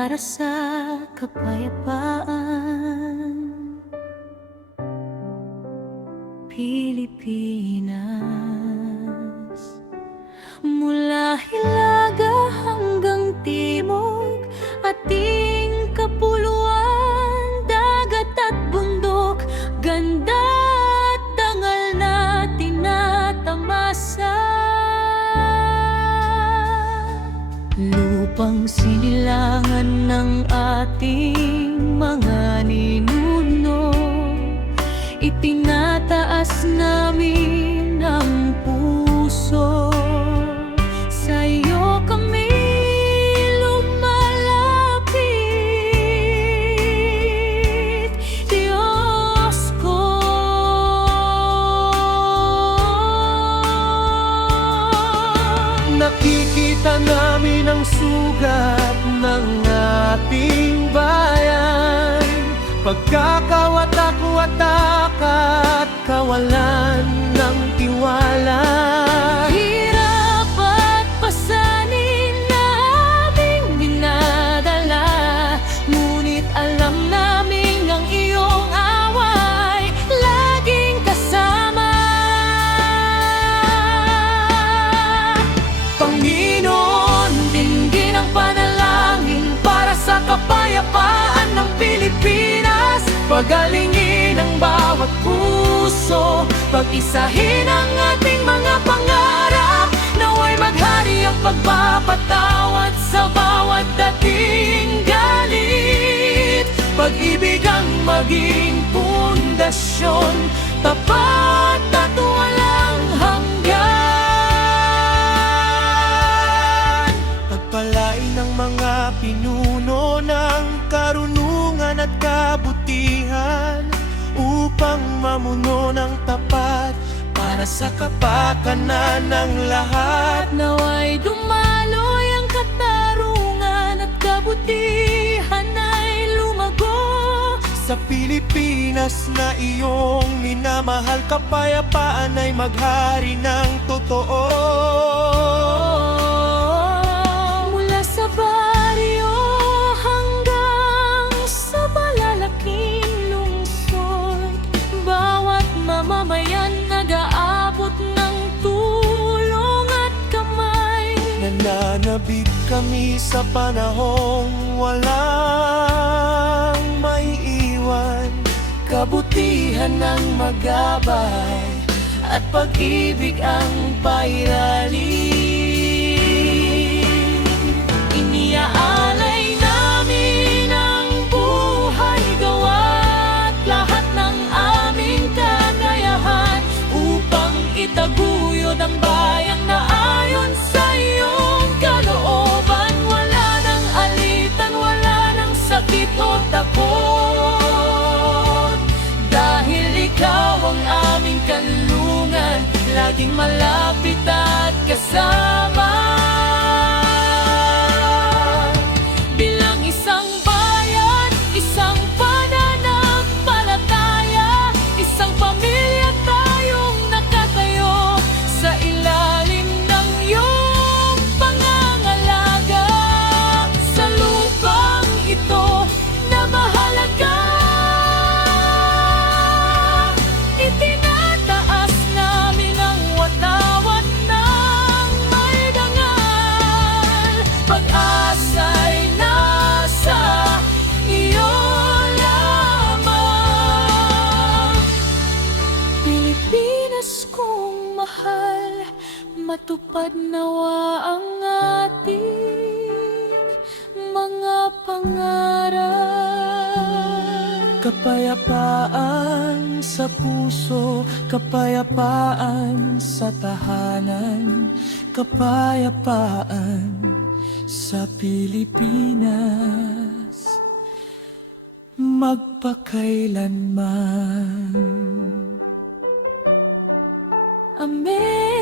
para sa kapayapaan. Pilipinas, mula Hilaga hanggang Timog, ating kapuluan, dagat at bundok, ganda at dangal na tinatamasa. Lupang sinilangan ng ating mga ninuno, itinataas namin ang puso. Sa'yo kami lumalapit, Diyos ko. Nakikita namin ang sugat ng ating bayan, pagkakawatak-watak at kawalan ng tiwala. Hirap at pasanin na aming dinadala, ngunit alam namin ang iyong away laging kasama. Panginoon, dinggin ang panalangin para sa kapayapaan ng Pilipinas. Pagalingin ang bawat puso, pag-isahin ang ating mga pangarap. Naway maghari ang pagpapatawad sa bawat dating galit. Pag-ibig ang maging pundasyon, tapat at walang hanggan. Pagpalain ng mga pinuno ng karunungan at kabutihan, upang mamuno ng tapat para sa kapakanan ng lahat. Naway dumaloy ang katarungan at kabutihan ay lumago Sa Pilipinas na iyong minamahal, kapayapaan ay maghari ng totoo. Mula sa baryo hanggang sa malalaking lungsod, bawat mamamayan nag-aabot ng tulong at kamay. Nananabik kami sa panahong walang maiiwan, kabutihan ng magabay at pag-ibig ang pairalin. Iniaalay namin ang buhay, gawa at lahat ng aming kakayahan upang itaguyod ang bayang na ayon sa iyong kalooban. Wala nang alitan, wala nang sakit o takot, dahil ikaw ang aming kanlungan, laging malapit at kasama. Bilang isang bayan, isang pananampalataya, isang pamilya tayong nakatayo sa ilalim ng iyong pangangalaga. Sa lupang ito na mahalaga, itinataas namin ang watawat ng may dangal. Pag-asa'y nasa iyo lamang. Pilipinas kong mahal, matupad nawa ang ating mga pangarap. Kapayapaan sa puso, kapayapaan sa tahanan, kapayapaan sa Pilipinas magpakailanman. Amen.